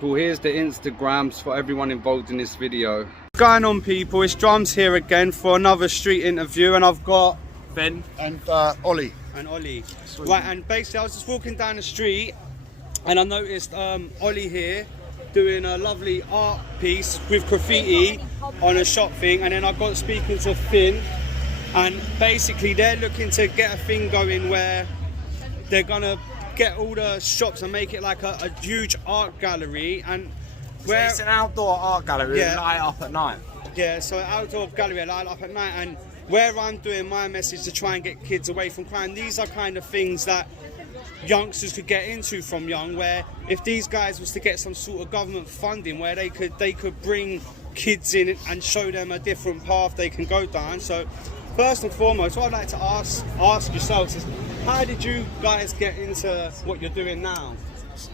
Well, here's the Instagrams for everyone involved in this video. What's going on, people? It's Drums here again for another street interview, and I've got Ben and Ollie. Right, and basically I was just walking down the street and I noticed Ollie here doing a lovely art piece with graffiti on a shop thing, and then I got speaking to Finn, and basically they're looking to get a thing going where they're gonna get all the shops and make it like a huge art gallery, and where it's an outdoor art gallery, light up at night. Yeah, so outdoor gallery light up at night, and where I'm doing my message to try and get kids away from crime, these are kind of things that youngsters could get into from young, where if these guys was to get some sort of government funding where they could bring kids in and show them a different path they can go down. So first and foremost, what I'd like to ask yourselves is, how did you guys get into what you're doing now?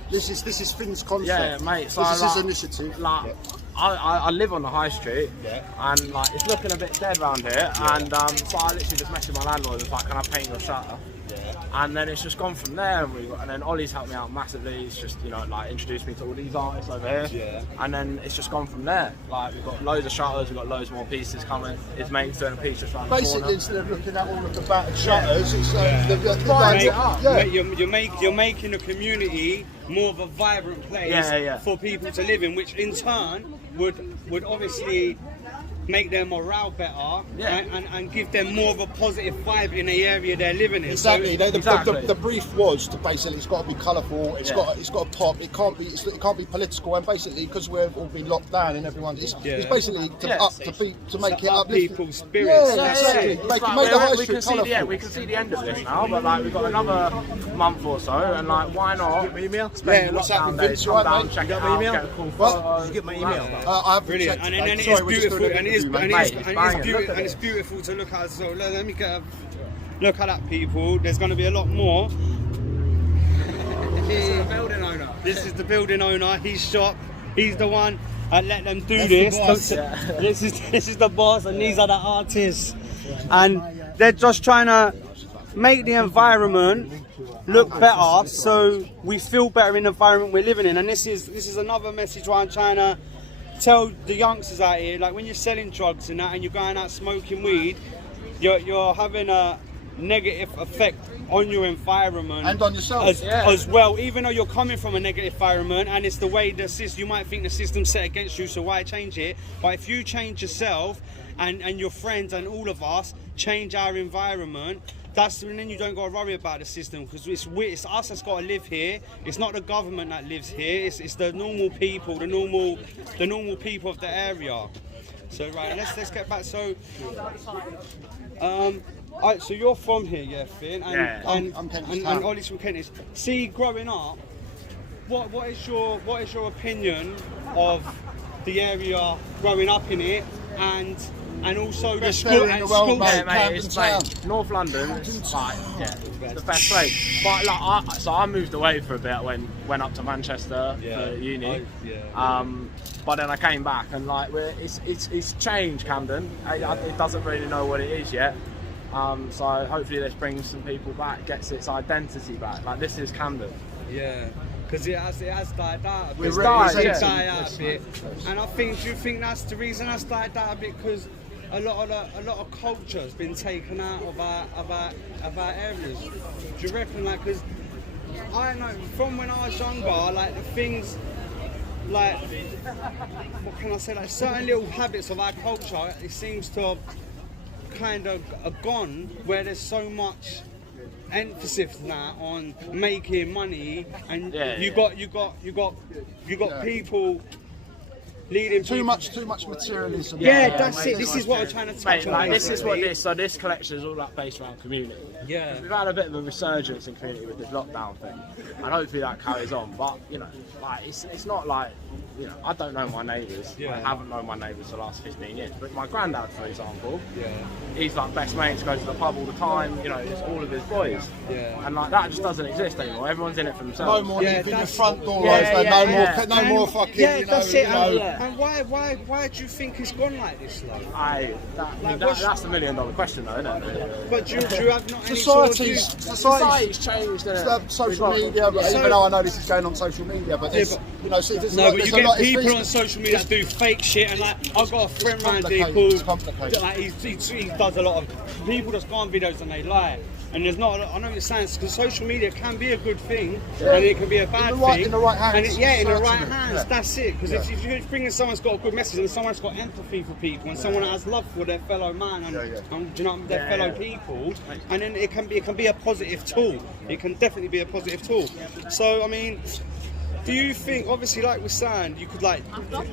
This is Finn's concept. Yeah, mate. So this is his initiative. Like, I live on the high street, and like it's looking a bit dead around here, and so I literally just messaged my landlord and was like, can I paint your shutter? And then it's just gone from there, and then Ollie's helped me out massively. He's just, you know, like introduced me to all these artists over here, and then it's just gone from there. Like, we've got loads of shutters, we've got loads more pieces coming. His mate's doing a piece just around the corner. Basically, instead of looking at all of the battered shutters, it's you're making the community more of a vibrant place for people to live in, which in turn would obviously make their morale better and give them more of a positive vibe in the area they're living in. Exactly. The brief was to basically, it's got to be colourful. It's got to pop. It can't be political. And basically, because we've all been locked down and everyone, it's basically to make it up people's spirits. Yeah, exactly. Make the high street colourful. We can see the end of this now, but like we've got another month or so, and like why not? Get my email. What's happening, Vince? Come down, check it out, get a cool photo. Get my email. I haven't brilliant. checked. And then it's beautiful. And it's beautiful to look at. So let me get a look at that, people. There's going to be a lot more. This is the building owner. This is the building owner. He's shop. He's the one. Let them do this. This is the boss, and these are the artists, and they're just trying to make the environment look better, so we feel better in the environment we're living in. And this is another message where I'm trying to tell the youngsters out here, like when you're selling drugs and that, and you're going out smoking weed, you're having a negative effect on your environment and on yourself as well. Even though you're coming from a negative environment, and it's the way the system, you might think the system's set against you, so why change it? But if you change yourself and your friends and all of us change our environment, and then you don't got to worry about the system, because it's us that's got to live here. It's not the government that lives here. It's the normal people, the normal people of the area. So right, let's get back. So, so you're from here, yeah, Finn, and Ollie's from Kentish. See, growing up, what is your opinion of the area growing up in it, and also the school and school? Mate, North London, it's like the best place. But like, I moved away for a bit when went up to Manchester for uni. But then I came back, and like it's changed, Camden. It doesn't really know what it is yet. So hopefully this brings some people back, gets its identity back. Like, this is Camden. Yeah. Because it has died out a bit. It's died out a bit. And do you think that's the reason that's died out a bit? Because a lot of culture has been taken out of our areas. Do you reckon? Like, because I know from when I was younger, like the things, like, what can I say? Like certain little habits of our culture, it seems to have kind of gone, where there's so much emphasis now on making money, and you got people leading too much materialism. That's it. This is what I'm trying to touch on. Like, this collection is all that based around community. Yeah, we've had a bit of a resurgence in community with this lockdown thing, and hopefully that carries on. But you know, like it's not like you know, I don't know my neighbours. I haven't known my neighbours the last 15 years. But my granddad, for example, he's like best mates, goes to the pub all the time. You know, it's all of his boys. And like that just doesn't exist anymore. Everyone's in it for themselves. No more leaving your front door open. No more fucking. Yeah, you know, that's it. you know. And why do you think it's gone like this, like? That's the $1 million question, though, isn't it? But do you have not any sort of Society's changed. Social media, but even though I know this is going on social media, but there's, you know, see, there's no, like, but you get people on social media that do fake shit, and like I've got a friend around here called, like he does a lot of people just go on videos and they lie. And there's not, I know it sounds, because social media can be a good thing, and it can be a bad thing. In the right hands. In the right hands, that's it. Because if you're bringing someone's got a good message, and someone's got empathy for people, and someone that has love for their fellow man, and do you know, their fellow people, and then it can be a positive tool. It can definitely be a positive tool. So, I mean, do you think, obviously, like we're saying, you could, like,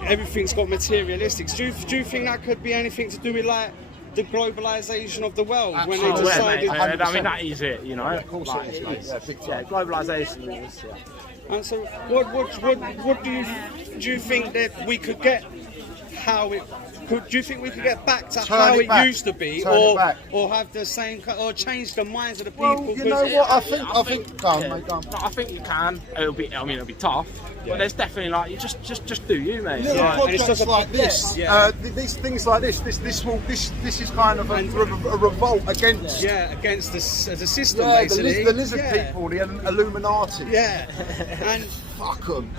everything's got materialistics. Do you think that could be anything to do with, like, the globalisation of the world when they decided? I mean, that is it, you know. Of course, it is, mate. Globalisation is. And so, what do you think that we could get? How it? Do you think we could get back to how it used to be, or have the same, or change the minds of the people? Well, you know what? I think. Go on, mate. Go on. I think you can. It'll be tough. But there's definitely like you just do you, mate. Little projects like this, these things like this is kind of a revolt against against the system, basically. The lizard people, the Illuminati. And fuck them.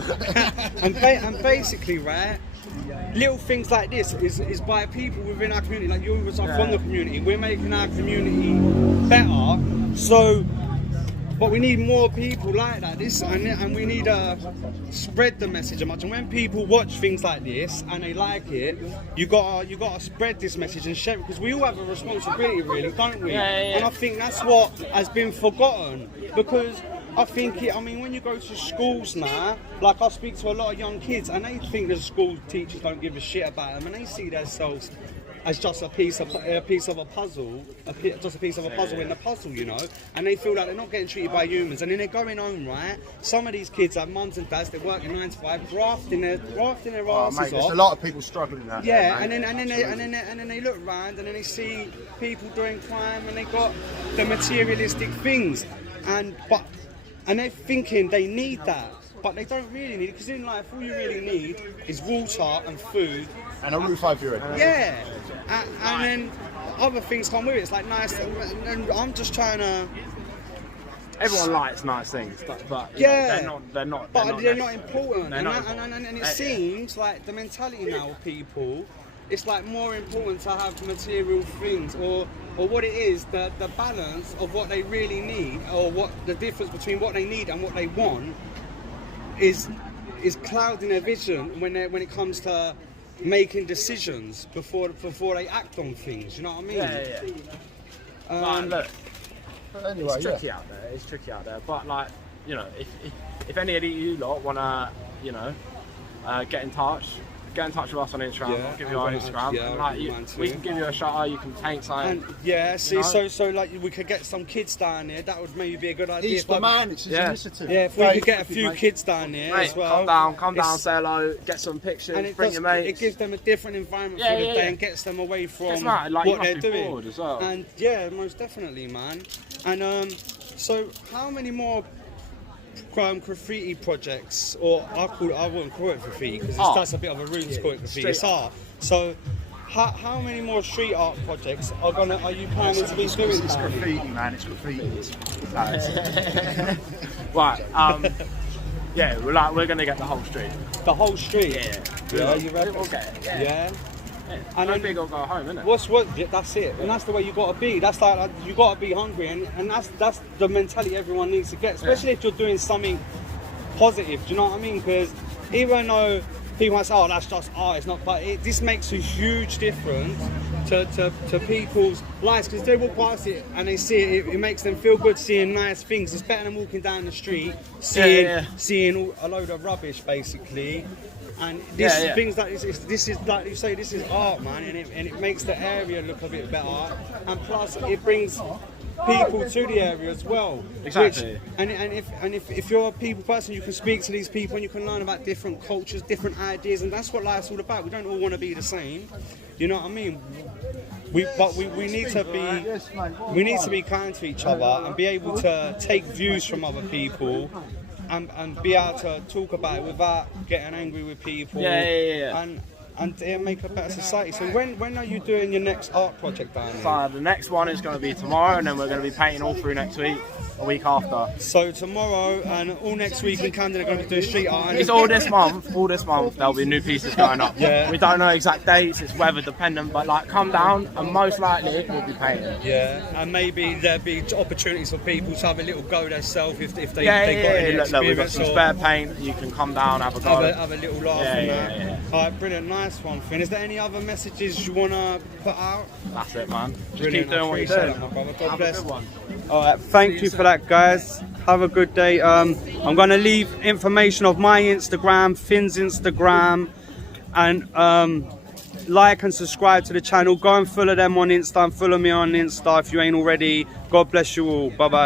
and basically, right. Little things like this is by people within our community, like you was from the community. We're making our community better. So. But we need more people like that. And we need to spread the message as much. And when people watch things like this and they like it, you gotta spread this message and share it, because we all have a responsibility, really, don't we? And I think that's what has been forgotten, because I think when you go to schools now, like I speak to a lot of young kids, and they think the school teachers don't give a shit about them, and they see themselves as just a piece of a puzzle, just a piece of a puzzle in the puzzle, you know, and they feel like they're not getting treated by humans, and then they're going home, right? Some of these kids have mums and dads, they're working 9 to 5, grafting their asses mate, off. there's a lot of people struggling now. And then they look round and then they see people doing crime, and they got the materialistic things, and they're thinking they need that. But they don't really need it, because in life all you really need is water and food. And a roof over your head. And then other things come with it. It's like nice, and I'm just trying to... Everyone likes nice things, but they're not important. And it seems like the mentality now of people, it's like more important to have material things, or what it is, the balance of what they really need, or what the difference between what they need and what they want is clouding their vision when it comes to making decisions before they act on things. You know what I mean? Look, anyway, it's tricky out there. It's tricky out there. But like, you know, if any of you lot wanna, you know, get in touch with us on Instagram. I'll give you our Instagram. And like, we can give you a shout out. You can paint something. And so like we could get some kids down here. That would maybe be a good idea. He's the man. It's his initiative. Yeah, if we could get a few kids down here as well. Come down, say hello, get some pictures, and bring your mates. It gives them a different environment for the day and gets them away from what they're doing. As well. And most definitely, man. And so how many more graffiti projects, or I wouldn't call it graffiti, because that's a bit of a rude to call it graffiti. It's art. So how many more street art projects are you planning to be doing? It's graffiti, man. It's graffiti. Right. Yeah, we're gonna get the whole street. The whole street. Yeah. You ready? We'll get it. Yeah. And then big or go home, isn't it? That's it, and that's the way you gotta be. That's like you gotta be hungry, and that's the mentality everyone needs to get, especially if you're doing something positive. Do you know what I mean? Because even though people might say, "Oh, that's just art," it's not. But this makes a huge difference to people's lives, because they walk past it and they see it. It makes them feel good seeing nice things. It's better than walking down the street seeing a load of rubbish, basically. And things like this is like you say, this is art, man, and it makes the area look a bit better. And plus, it brings people to the area as well. Exactly. And if you're a people person, you can speak to these people and you can learn about different cultures, different ideas, and that's what life's all about. We don't all want to be the same. You know what I mean? We need to be kind to each other and be able to take views from other people and be able to talk about it without getting angry with people. Yeah. And make a better society. So when are you doing your next art project down there? So the next one is going to be tomorrow, and then we're going to be painting all through next week, a week after. So tomorrow and all next week in Camden are going to be doing street art. It's all this month. There'll be new pieces going up. Yeah. We don't know exact dates. It's weather dependent, but like come down, and most likely we'll be painting. Yeah. And maybe there'll be opportunities for people to have a little go themselves if they got any experience. Look, we've got some spare paint. You can come down, have a go. Have a little laugh and that. Yeah. All right, brilliant, nice one, Finn. Is there any other messages you want to put out? That's it, man. Just Brilliant. keep doing what you're doing. That, my brother. God Have bless. a good one. All right, thank you for that, guys. Have a good day. I'm going to leave information of my Instagram, Finn's Instagram, and like and subscribe to the channel. Go and follow them on Insta and follow me on Insta if you ain't already. God bless you all. Bye-bye.